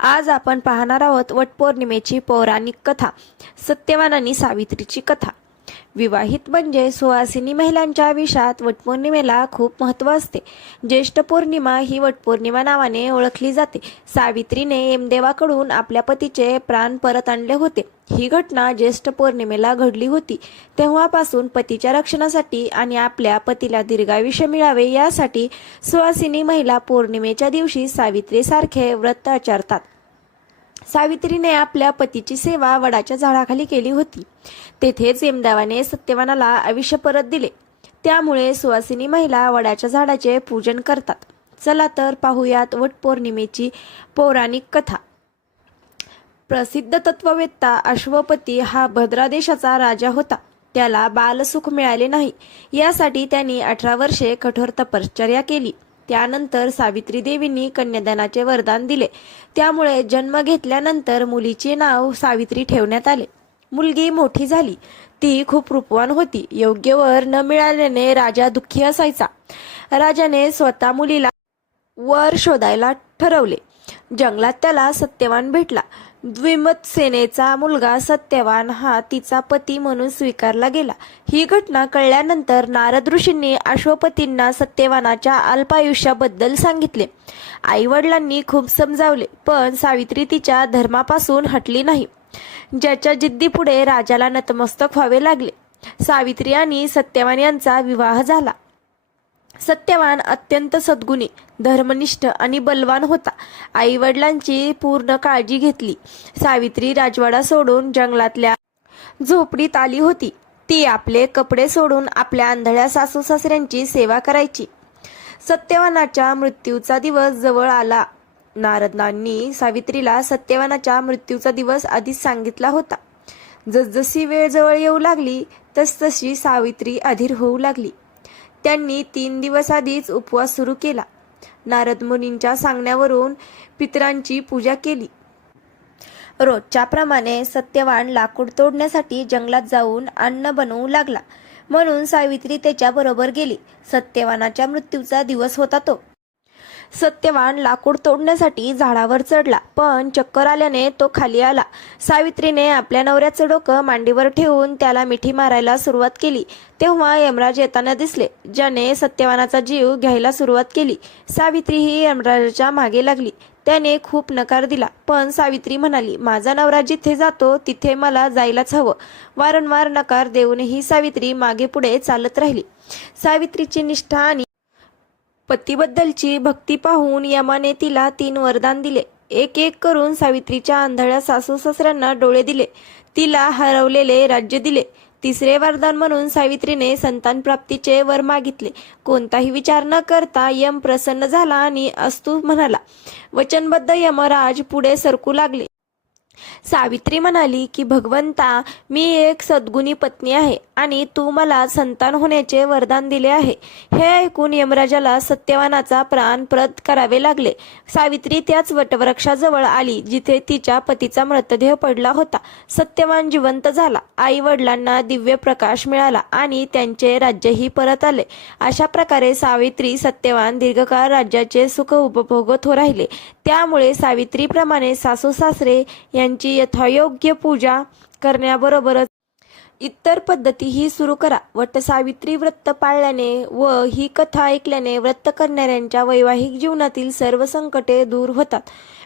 आज आपण पाहणार आहोत वटपौर्णिमेची पौराणिक कथा सत्यवान आणि सावित्रीची कथा. विवाहित म्हणजे सुवासिनी महिलांच्या आयुष्यात वटपौर्णिमेला खूप महत्त्व असते. ज्येष्ठ पौर्णिमा ही वटपौर्णिमा नावाने ओळखली जाते. सावित्रीने यमदेवाकडून आपल्या पतीचे प्राण परत आणले होते. ही घटना ज्येष्ठ पौर्णिमेला घडली होती. तेव्हापासून पतीच्या रक्षणासाठी आणि आपल्या पतीला दीर्घायुष्य मिळावे यासाठी सुवासिनी महिला पौर्णिमेच्या दिवशी सावित्रीसारखे व्रत आचरतात. सावित्रीने आपल्या पतीची सेवा वडाच्या झाडाखाली केली होती. तेथेच यमदेवाने सत्यवानाला आयुष्य परत दिले. त्यामुळे सुवासिनी महिला वडाच्या झाडाचे पूजन करतात. चला तर पाहूयात वटपौर्णिमेची पौराणिक कथा. प्रसिद्ध तत्ववेत्ता अश्वपती हा भद्रा देशाचा राजा होता. त्याला बालसुख मिळाले नाही. यासाठी त्यांनी अठरा वर्षे कठोर तपश्चर्या केली. त्यानंतर सावित्री देवींनी कन्यादानाचे वरदान दिले. त्यामुळे जन्म घेतल्यानंतर मुलीचे नाव सावित्री ठेवण्यात आले. मुलगी मोठी झाली. ती खूप रूपवान होती. योग्य वर न मिळाल्याने राजा दुःखी असायचा. राजाने स्वतः मुलीला वर शोधायला ठरवले. जंगलात त्याला सत्यवान भेटला. द्विमतसेनेचा मुलगा सत्यवान हा तिचा पती म्हणून स्वीकारला गेला. ही घटना कळल्यानंतर नारद ऋषींनी अश्वपतींना सत्यवानाच्या अल्पायुष्याबद्दल सांगितले. आई वडिलांनी खूप समजावले पण सावित्री तिच्या धर्मापासून हटली नाही. ज्याच्या जिद्दीपुढे राजाला नतमस्तक व्हावे लागले. सावित्री आणि सत्यवान यांचा विवाह झाला. सत्यवान अत्यंत सद्गुणी धर्मनिष्ठ आणि बलवान होता. आई वडिलांची पूर्ण काळजी घेतली. सावित्री राजवाडा सोडून जंगलातल्या झोपडीत आली होती. ती आपले कपडे सोडून आपल्या आंधळ्या सासू सासऱ्यांची सेवा करायची. सत्यवानाच्या मृत्यूचा दिवस जवळ आला. नारदांनी सावित्रीला सत्यवानाच्या मृत्यूचा दिवस आधीच सांगितला होता. जसजशी वेळ जवळ येऊ लागली तसतशी सावित्री अधीर होऊ लागली. त्यांनी तीन दिवस आधीच उपवास सुरू केला. नारद मुनींच्या सांगण्यावरून पितरांची पूजा केली. रोजच्याप्रमाणे सत्यवान लाकूड तोडण्यासाठी जंगलात जाऊन अन्न बनवू लागला. म्हणून सावित्री त्याच्याबरोबर गेली. सत्यवानाच्या मृत्यूचा दिवस होता तो. सत्यवान लाकूड तोडण्यासाठी झाडावर चढला पण चक्कर आल्याने तो खाली आला. सावित्रीने आपल्या नवऱ्याचं डोकं मांडीवर ठेवून त्याला मिठी मारायला सुरुवात केली. तेव्हा यमराज येताना दिसले ज्याने सत्यवानाचा जीव घ्यायला सुरुवात केली. सावित्री ही यमराजाच्या मागे लागली. त्याने खूप नकार दिला पण सावित्री म्हणाली माझा नवरा जिथे जातो तिथे मला जायलाच हवं. वारंवार नकार देऊनही सावित्री मागे पुढे चालत राहिली. सावित्रीची निष्ठा आणि पतीबद्दलची भक्ती पाहून यमाने तिला तीन वरदान दिले. एक एक करून सावित्रीच्या आंधळ्या सासू सासऱ्यांना डोळे दिले. तिला हरवलेले राज्य दिले. तिसरे वरदान म्हणून सावित्रीने संतान प्राप्तीचे वर मागितले. कोणताही विचार न करता यम प्रसन्न झाला आणि अस्तु म्हणाला वचनबद्ध यमराज पुढे सरकू लागले. सावित्री म्हणाली की भगवंता मी एक सद्गुणी पत्नी आहे आणि तू मला संतान होण्याचे वरदान दिले आहे. हे ऐकून यमराजाला सत्यवानाचा प्राण प्रत करावे लागले. सावित्री त्याच वटवृक्षाजवळ आली जिथे तिच्या पतीचा मृतदेह पडला होता. सत्यवान जिवंत झाला. आई वडिलांना दिव्य प्रकाश मिळाला आणि त्यांचे राज्यही परत आले. अशा प्रकारे सावित्री सत्यवान दीर्घकाळ राज्याचे सुख उपभोगत हो राहिले. त्यामुळे सावित्रीप्रमाणे सासू सासरे त्यांची यथायोग्य पूजा करण्याबरोबरच इतर पद्धतीही सुरू करा. वट सावित्री व्रत पाळल्याने व ही कथा ऐकल्याने व्रत करणाऱ्यांच्या वैवाहिक जीवनातील सर्व संकटे दूर होतात.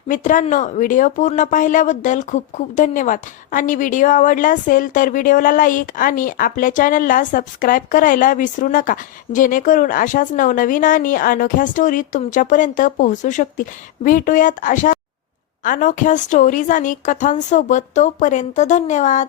मित्रांनो व्हिडिओ पूर्ण पाहिल्याबद्दल खूप खूप धन्यवाद. आणि व्हिडिओ आवडला असेल तर व्हिडिओला लाईक आणि आपल्या चॅनलला सबस्क्राईब करायला विसरू नका. जेणेकरून अशाच नवनवीन आणि अनोख्या स्टोरी तुमच्यापर्यंत पोहोचू शकतील. भेटूयात अशा अनोख्या स्टोरीज आणि कथांसोबत तोपर्यंत धन्यवाद.